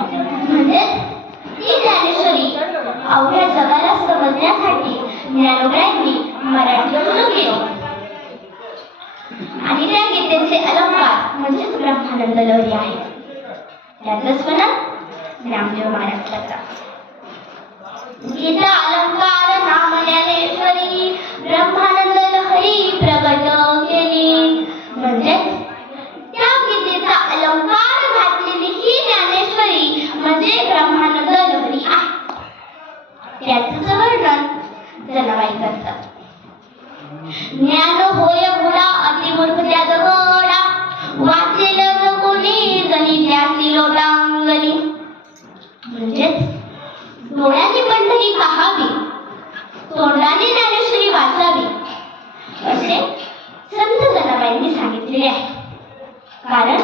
म्हणजेच ती ज्ञानेश्वरी अवघ्या जगाला समजण्यासाठी ज्ञानोबांनी मराठी सुरू केली आणि त्या गीतेचे अलंकार म्हणजेच ब्रह्मानंद लहरी आहे. त्याचंच म्हणा ज्ञानदेव महाराज करतात. गीता अलंकार नाम ज्ञानेश्वरी ब्रह्मानंद लहरी प्रगट केली. म्हणजेच त्या गीतेचा अलंकार घातलेली ही ज्ञानेश्वरी म्हणजे ब्रह्मानंद लहरी आहे. त्याचं वर्णन जनाबाई करतात. ज्ञान होय गुणा अतिमूर्ख त्याच गडा वाचेल जो कोणी जणी त्यासी लोटांगणी. म्हणजेच डोळ्यांनी पंढरी पाहावी, तोंडाने ज्ञानेश्वरी वाचावी असे संत जनाबाईंनी सांगितलेले आहे. कारण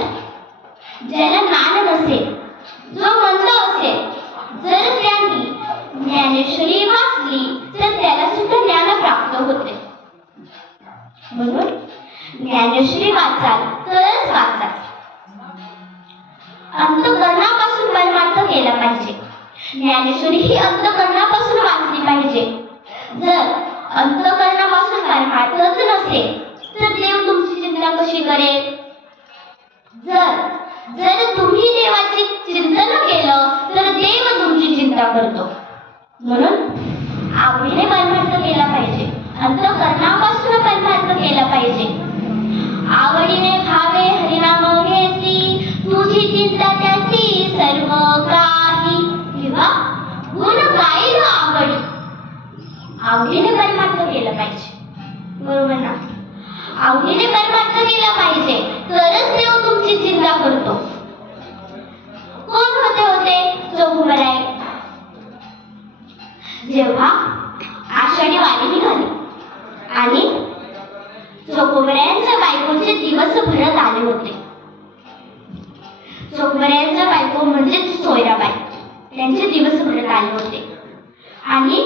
ज्याला ज्ञान नसेल, जो मंद असेल, जर त्यांनी ज्ञानेश्वरी वाचली तर त्याला सुद्धा ज्ञान प्राप्त होते. म्हणून ज्ञानेश्वरी वाचाल तरच वाचाल. अंतःकरणापासून परमार्थ केला पाहिजे. ज्ञानेश्वरी ही अंतःकरणापासून वाचली पाहिजे. जर अंतःकरणापासून परमार्थच नसेल तर देव तुमची चिंता कशी करेल? जर तुम्ही देवाचे चिंतन केलं तर देव तुमची चिंता करतो. म्हणून आवडीने परमार्थ केला पाहिजे, अंतःकरणापासून परमार्थ केला पाहिजे. आवडीने भावे हरिनाम घेसी तुझी चिंता त्यासी सर्व काही. किंवा गुण गाईल आवडी. आवडीने परमार्थ केला पाहिजे. बरोबर ना? आवडीने परमार्थ केला पाहिजे तरच देव तुमची चिंता करतो. कोण होते जोगुमराय? जेव्हा आषाढी वारी निघाली आणि जोगुमरायांच्या बायकोचे दिवस भरत आले होते. जोगुमरायांच्या बायको म्हणजेच सोयराबाई, त्यांचे दिवस भरत आले होते आणि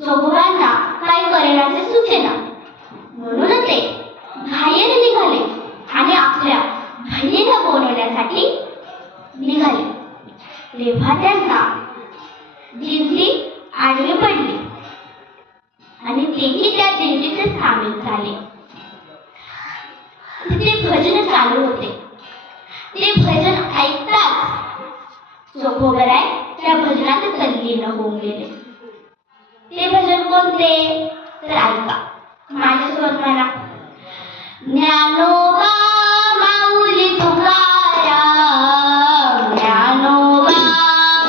जोगोबांना काय करण्याचे सुचेना. म्हणून ते बाहेर निघाले आणि आपल्या बहिणीला बोलवण्यासाठी निघाले. तेव्हा त्यांना दिंडी आडवी पडली आणि तेही त्या दिंडीत सामील झाले. तिथे भजन चालू होते. ते भजन ऐकताच जोगोबराय त्या भजनात तल्लीन होऊन गेले. ते भजन कोणते तर ऐका, माझ्यासोबत म्हणा. ज्ञानोबा माऊली तुकाराम, ज्ञानोबा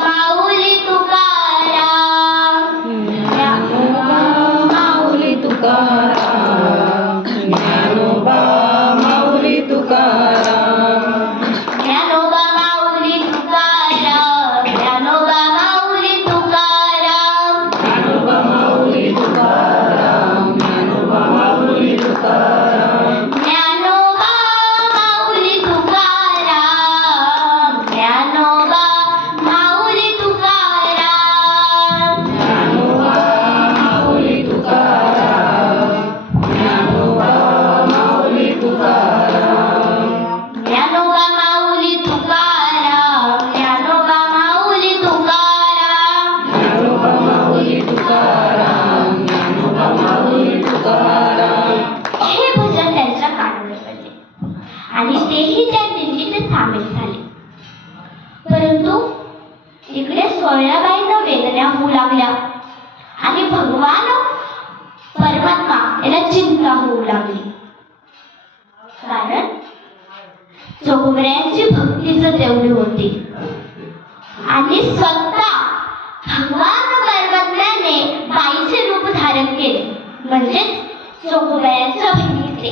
माऊली तुकाराम, ज्ञानोबा माऊली तुकाराम, ज्ञानोबा माऊली तुकाराम, ज्ञानोबा माऊली तुकाराम, ज्ञानोबा माऊली तुकाराम, ज्ञानोबा माऊली तुकाराम, ज्ञानोबा माऊली तुकाराम, ज्ञानोबा माऊली तुकाराम, ज्ञानोबा माऊली तुकाराम, ज्ञानोबा माऊली तुकाराम, ज्ञानोबा माऊली तुकाराम, ज्ञानोबा माऊली तुकाराम, ज्ञानोबा माऊली तुकाराम. ज्ञानोबा माऊली तुकाराम, ज्ञानोबा माऊली तुकाराम. हे भजन त्यांच्या कानावर पडले आणि तेही त्या दिंडीत सामील झाले. परंतु इकडे सोयराबाईंना वेदना होऊ लागल्या आणि भगवान परमात्मा याला चिंता होऊ लागली. कारण जोगुमरायांची भक्तीच तेवढी होती आणि स्वतः भगवान परमात्म्याने बाईचे रूप धारण केले, म्हणजेच जोगुमरायांच्या बहिणीचे.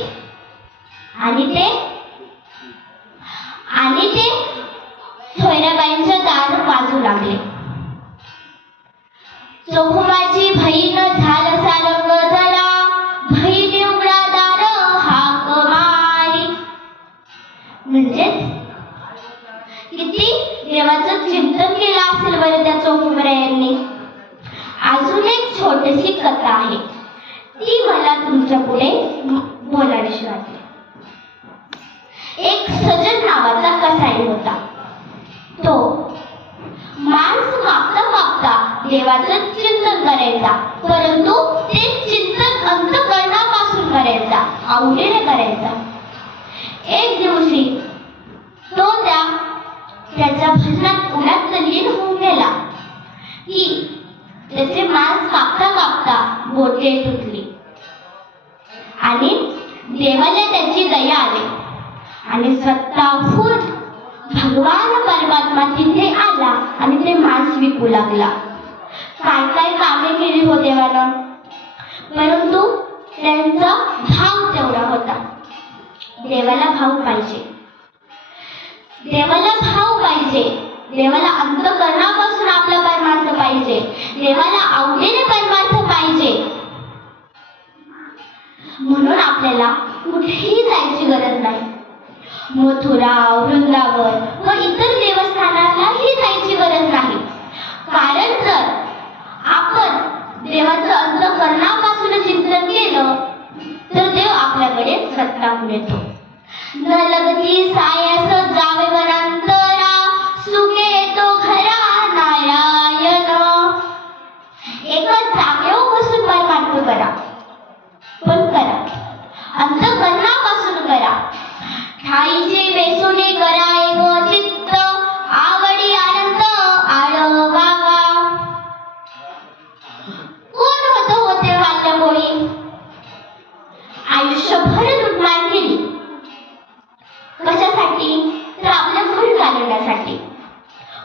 आणि ते सोयराबाईंच्या दार वाजू लागले. जोगुमाची बहीण झाल सारंग जरा, बहीण उघडा दार हाक मारी. म्हणजेच किती देवाचं चिंतन केलं असेल बरं त्या जोगुमरायांनी. अजून एक छोटीशी कथा आहे, ती मला तुमच्या पुढे बोलावीशी वाटते. एक सजन नावाचा कसाई होता. तो देवाचं चिंतन करायचा, परंतु ते चिंतन अंतःकरणापासून करायचा, आवडीने करायचा. एक दिवशी तो त्याच्या भजनात उन्हात लीन होऊन गेला की त्याचे मांस कापता कापता बोटे तुटली आणि देवाला त्याची दया आली आणि स्वतःहून भगवान परमात्मा तिथे आला आणि ते मांस विकू लागला. काय काय कामे केली हो देवानं, परंतु त्यांचा भाव तेवढा होता. देवाला भाव पाहिजे, देवाला भाव पाहिजे, देवाला अंतःकरणापासून आपला परमार्थ पाहिजे, देवाला आवडीने परमार्थ पाहिजे. म्हणून आपल्याला कुठेही जायची गरज नाही. मथुरा, वृंदावन व इतर देवस्थानालाही जायची गरज नाही. कारण जर आपण देवाचं अंतःकरणापासून चिंतन केलं तर देव आपल्याकडे स्वतःहून येतो. न लगती सायास जावे वनांतरा, सुखे येतो घरा नारायण. एका जागेवर बसून परमार्थ करा, पण करा अंतःकरणापासून करा. ठाईचे बेसुने करा एक चित्त, आवडी आनंद आळवावा. कोण होते वाल्यकोळी, आयुष्यभर लुटमार केली. कशासाठी? तर आपलं घर चालवण्यासाठी.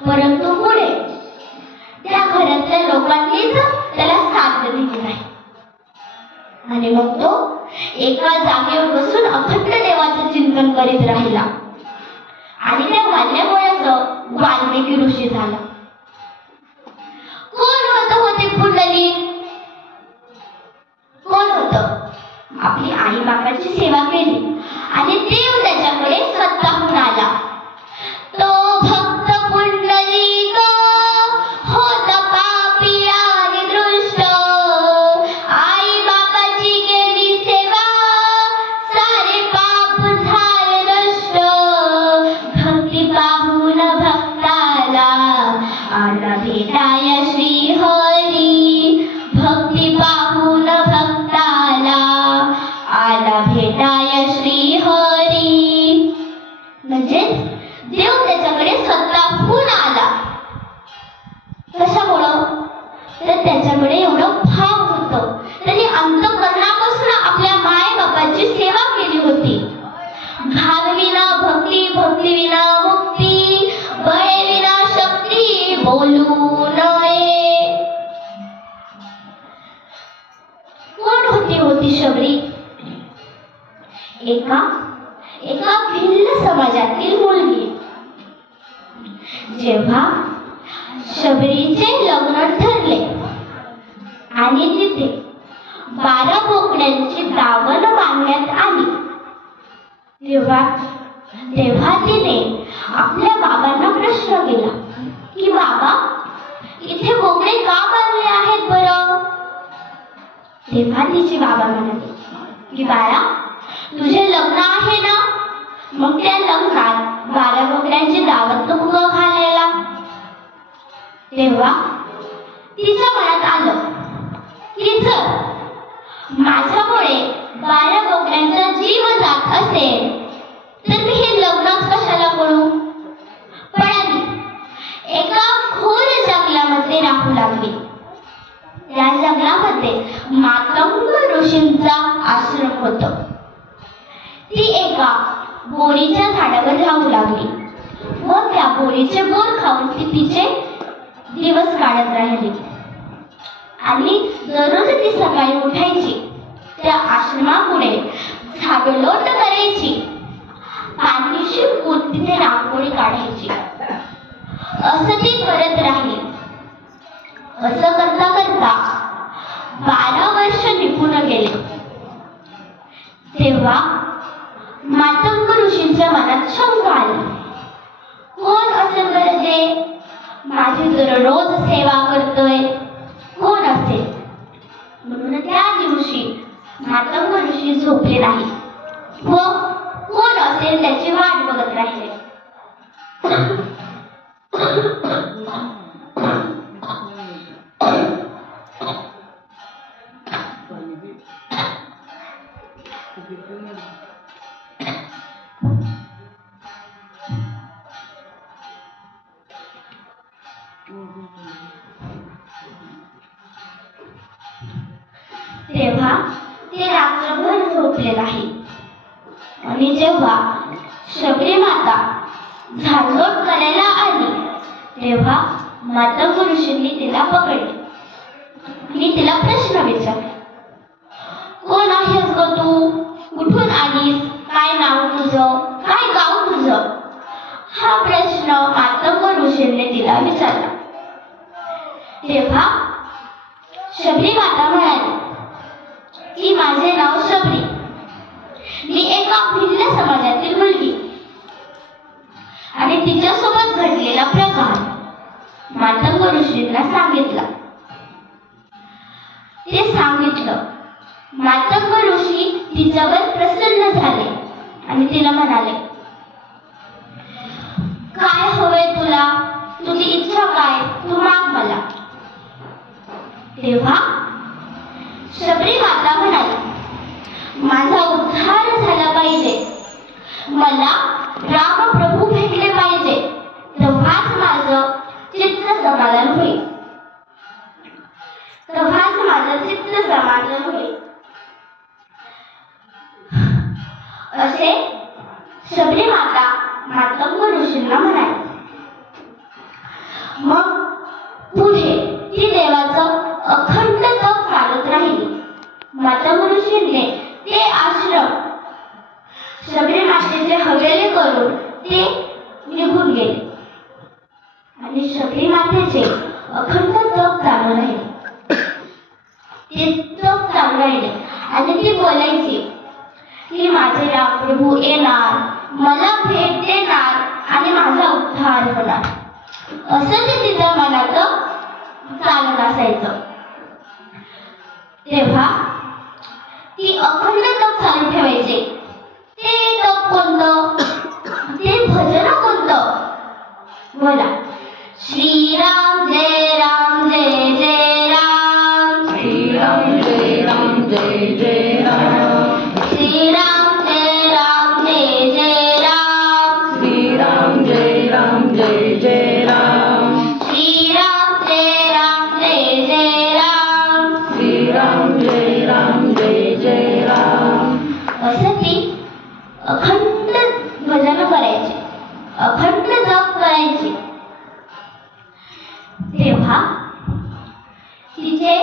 परंतु पुढे त्या घरातल्या लोकांनीच त्याला साथ दिली नाही आणि मग तो एका जागेवर बसून अखंड देवाचं चिंतन करीत राहिला आणि त्या वाल्यकोळ्याचं वाल्मिकी ऋषी झाला. कोण होते पुंडलिक? कोण होतं? आपली आई बापाची सेवा केली आणि देव त्याच्याकडे स्वतःहून आला. तो भक्त पुंडलिक होता पापी आणि दृष्ट, आई बापाची केली सेवा, सारे पाप झाले नष्ट. भक्ती पाहून भक्ताला आला भेटाया श्री हरी, भक्ती पाहून भक्ताला आला भेटाया श्री हरी. म्हणजे देव त्याच्याकडे स्वतःहून आला. कशामुळं? तर त्याच्याकडे एवढं भाव होतं. त्यांनी अंतःकरणापासून आपल्या माय बापाची सेवा केली होती. भावविना भक्ती, भक्तीविना मुक्ती, बळविना शक्ती बोलू नये. कोण होती शबरी? एका भिल्ल समाजातील मुलगी. जेव्हा शबरीचे लग्न ठरले आणि तिथे 12 बोकड्यांची दावण बांधण्यात आली, तेव्हा तिने आपल्या बाबांना प्रश्न केला की बाबा, इथे बोकडे का बांधले आहेत बरं? तेव्हा तिचे बाबा म्हणाले की बाळा, तुझे लग्न आहे ना, मग त्या लग्नात 12 बोकड्यांची दावत नको घालायला. तेव्हा तिच्या मनात आलं की जर माझ्यामुळे 12 बोकड्यांचा जीव जात असेल तर मी हे लग्नच कशाला करू. पण आधी एका खोल जंगलामध्ये राहू लागली. त्या जंगलामध्ये मातंग ऋषींचा आश्रम होता. ती एका बोरीच्या झाडावर राहू लागली व त्या बोरीचे बोर खाऊन ती तिचे दिवस काढत राहिली. आणि दररोज ती सकाळी उठायची, त्या आश्रमापुढे झाडलोट करायची, पाण्याची तिथे रांगोळी काढायची. असं ती करत राहिली. असं करता करता 12 वर्ष निघून गेले. तेव्हा मातंग ऋषींच्या मनात शंका आली, कोण असेल बरं जे माझी दररोज सेवा करतोय? कोण असेल? म्हणून त्या दिवशी मातंग ऋषी झोपले नाही व कोण असेल त्याची वाट बघत राहिले. तेव्हा ते रात्रभर झोपले नाही आणि जेव्हा शबरी माता झाडलोट करायला आली तेव्हा मातंग ऋषींनी तिला पकडले आणि तिला प्रश्न विचारले, कोण आहेस ग तू, कुठून आलीस, काय नाव तुझं, काय गाव तुझं? हा प्रश्न मातंग ऋषींनी तिला विचारला. तेव्हा शबरी माता म्हणाली की माझे नाव शबरी, मी एका भिल्ल समाजातील मुलगी. आणि तिच्यासोबत घडलेला प्रकार मातंग ऋषींना सांगितला. ते सांगितलं. मातंग ऋषी तिच्यावर प्रसन्न झाले आणि तिला म्हणाले, काय हवंय तुला, तुझी इच्छा काय, तू माग मला. तेव्हा शबरी माता म्हणाली, माझा उद्धार झाला पाहिजे, मला रामप्रभू भेटले पाहिजे, तेव्हाच माझं चित्त समाधान होईल, तेव्हाच माझं चित्त समाधान होईल. असे शबरी माता मातंग ऋषींना म्हणाली. मग पुढे ती देवाचं अखंड तप चालत राहिली. मातंग ऋषींनी ते आश्रम शबरी मातेचे हवेली करून ते निघून गेले आणि शबरी मातेचे अखंड तप चालू राहिले. ते तप चालू राहिले आणि ती बोलायची की माझे रामप्रभू येणार, मला भेट देणार आणि माझा उद्धार होणार. असं ते तिच्या मनाचं चालत असायचं. तेव्हा ती अखंड तप चालू ठेवायचे. ते तप कोणतं, ते भजन कोणतं? बोला, श्रीराम जय राम जय जय राम, श्रीराम जय राम जय जय राम, श्रीराम जय राम जय जय राम, श्रीराम जय राम जय जय राम, श्रीराम जय राम जय जय राम, श्रीराम जय राम जय जय राम. असं ती अखंड भजन करायची, अखंड जप करायची. तेव्हा तिचे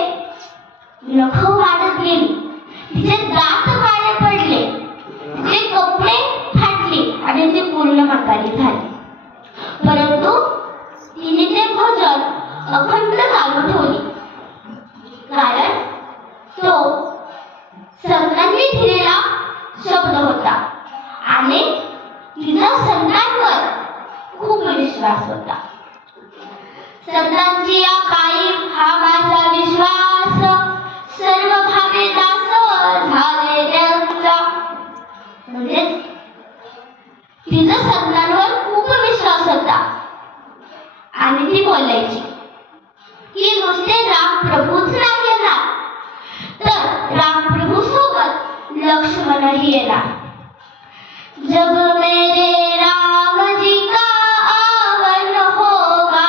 नख वाढत गेली, तिचे दात काळे पडले, तिचे कपडे फाटले आणि ती पूर्ण म्हातारी झाली. परंतु तिने ते भजन अखंड चालू ठेवले, कारण तो संतांनी दिलेला शब्द होता आणि तिचा संतांवर खूप विश्वास होता. संतांची या पायी हा माझा विश्वास, सर्व भावे दास झाले त्यांचा. म्हणजेच तिचा संतांवर खूप विश्वास होता आणि ती बोलायची की नुसते रामप्रभूच नाही येणार, तर रामप्रभू सोबत लक्ष्मणही येणार. जब मेरे राम जी का आवन होगा,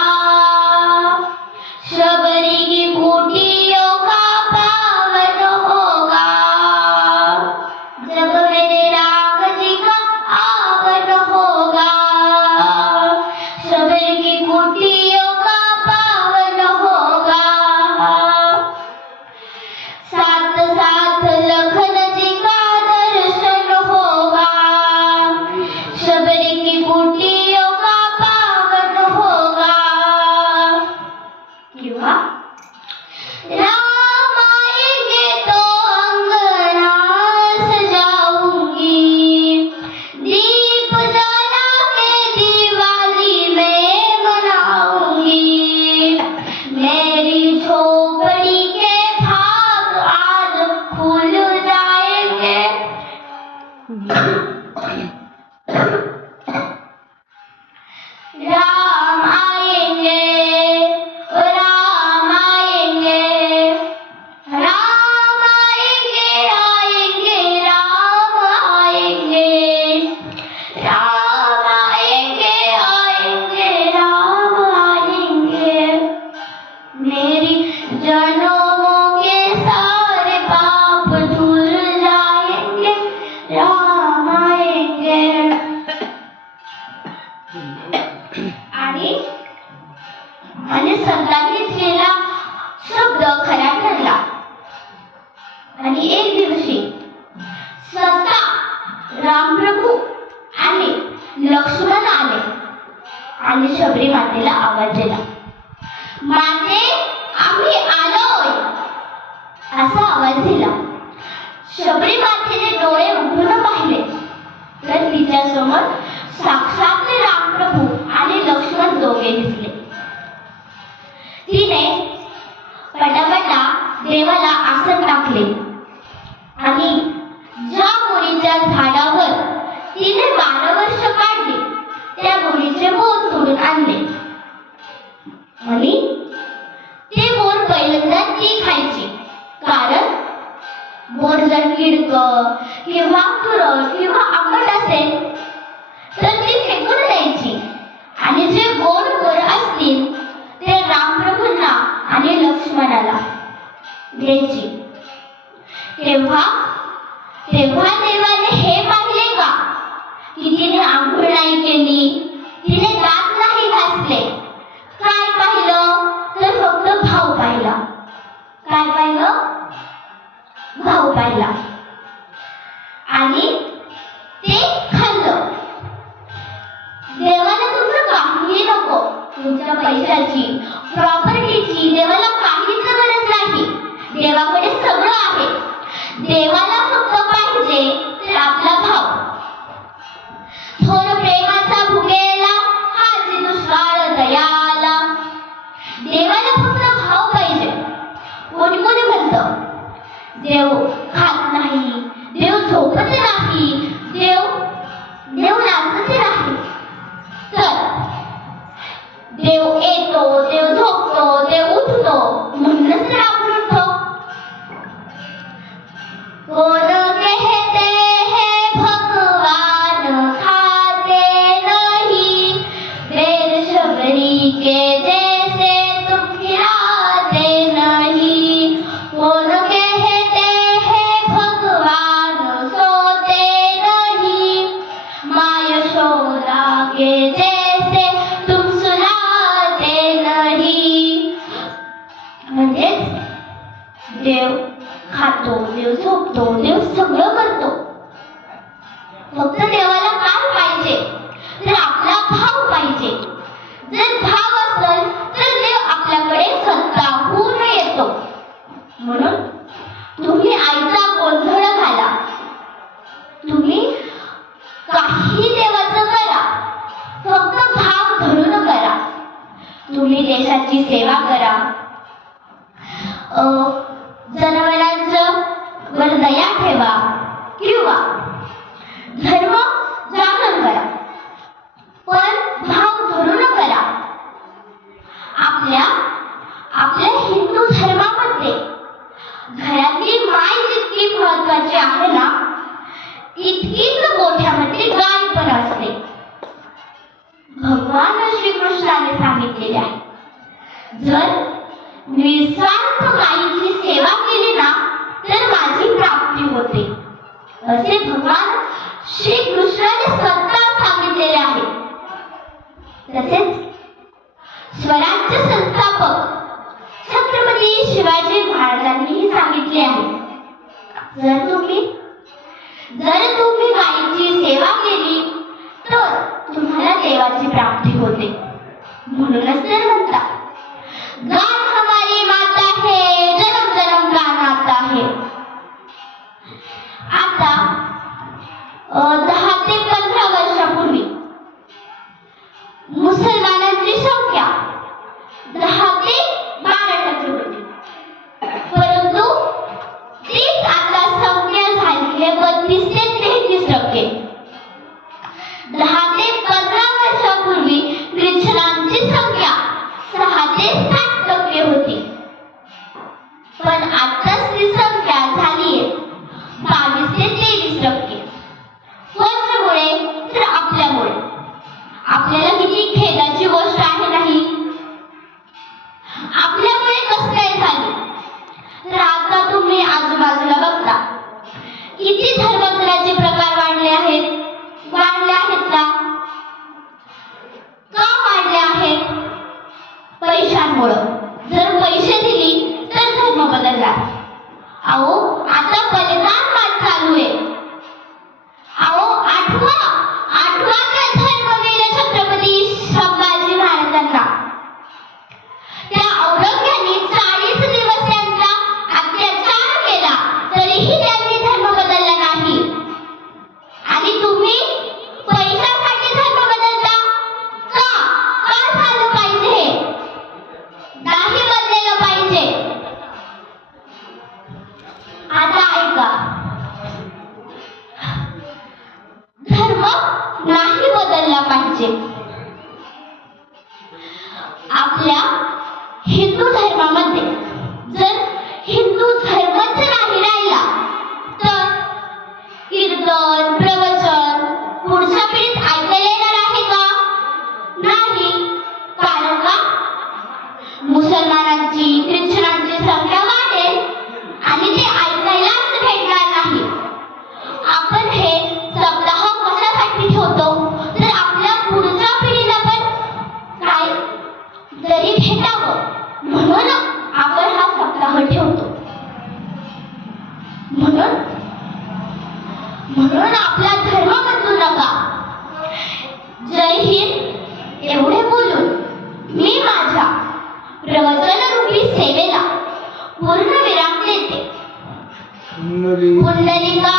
शबरी की कुटियों का पावन होगा. जब मेरे राम जी का आवन होगा, शबरी की कुटियों का पावन होगा. साथ साथ लखन जी का दर्शन होगा, शबरी म्हणजे संतांनी घेतलेला शब्द खरा ठरला. आणि एक दिवशी स्वतः रामप्रभू आणि लक्ष्मण आले आणि शबरी मातेला आवाज दिला, माते आम्ही आलोय, असा आवाज दिला. शबरी मातेने डोळे उघडून पाहिले तर तिच्या समोर साक्षात रामप्रभू आणि लक्ष्मण दोघे दिसले. तिने पटापटा देवाला आसन टाकले आणि ज्या बोरीच्या झाडावर तिने 12 वर्ष काढली त्या बोरीचे बोर तोडून आणले आणि ते बोर पहिल्यांदा ती खायची. कारण बोर जर किडकं किंवा तुरट किंवा आंबट असेल तर ती फेकून द्यायची आणि जे गोड बोर असतील ते रामप्रभूंना आणि लक्ष्मणाला द्यायची. तेव्हा देवाने हे पाहिले का की तिने आंघोळ नाही केली, तिने दात नाही घासले. काय पाहिलं तर फक्त भाव पाहिला. काय पाहिलं? भाव पाहिला आणि ते खाल्लं. देवाला तुमचं काहीही नको, तुमच्या पैशाची प्रॉपर्टीची देवाला काहीच गरज नाही. देवाकडे सगळं आहे. देवाला फक्त पाहिजे तर आपला भाव. थोर प्रेमाचा भुकेला हाची दुष्काळ दयाला. देवाला फक्त भाव पाहिजे. कोणी कोणी म्हणतं देव खात नाही, देव झोपत नाही, देव नाचत नाही. तर देव येतो, देव झोपतो, देव उठतो म्हणूनच तर आपण उठतो. कोण कहते हैं भगवान खाते नहीं, बेर शबरी के जैसे तुम खिलाते नहीं. कोण कहते हैं भगवान सोते नहीं, माँ यशोदा के जैसे तुम सुलाते नहीं. म्हणजेच देव खातो, देव झोपतो, देव सगळं करतो. फक्त देवाला काय पाहिजे तर आपला भाव पाहिजे. जर भाव असेल तर देव आपल्याकडे स्वतःहून येतो. म्हणून तुम्ही आईचा गोंधळ घाला, तुम्ही काही देवाचं करा, फक्त भाव धरून करा. तुम्ही देशाची सेवा करा, जनावरांचं वर दया ठेवा किंवा धर्म जागरण करा, पण भाव धरून करा. आपल्या हिंदू धर्मामध्ये घरातली माय जितकी महत्वाची आहे ना तितकीच मोठ्यामध्ये गाय पण असते. भगवान श्रीकृष्णाने सांगितलेले आहे, जर निस्वार्थ गायीची सेवा केली ना तर माझी प्राप्ती होते, असे भगवान श्रीकृष्णाने स्वतः सांगितलेले आहे. तसेच स्वराज्य संस्थापक छत्रपती शिवाजी महाराजांनीही सांगितले आहे, जर तुम्ही गायीची सेवा केली तर तुम्हाला देवाची प्राप्ती होते. म्हणूनच तर म्हणतात गाय हमारी माता है, जन्म जन्म का नाता है. आता 10 ते 15 वर्षापूर्वी मुसलमानांची संख्या 10 ते 12% होती, परंतु तीच आता संख्या झाली आहे 32 ते 33%. 10 ते 15 वर्षापूर्वी ख्रिश्चनांची संख्या 6 ते 7% आपल्या हिंदू धर्मामध्ये जर हिंदू धर्मच नाही राहिला तर कीर्तन प्रवचन पुढच्या पिढीत ऐकायला येणार आहे का? नाही. कारण का मुसलमानांची ख्रिश्चनांची संख्या वाढेल आणि ते ऐकायलाच भेटणार नाही. आपण हे सप्ताह कशासाठी ठेवतो तर आपल्या पुढच्या पिढीला पण काय तरी भेटावं म्हणून आपण हा सप्ताह ठेवतो. म्हणून आपला धर्म बदलू नका. जय हिंद एवढे बोलून मी माझ्या प्रवचनरूपी सेवेला पूर्ण विराम देते. पुंडलिका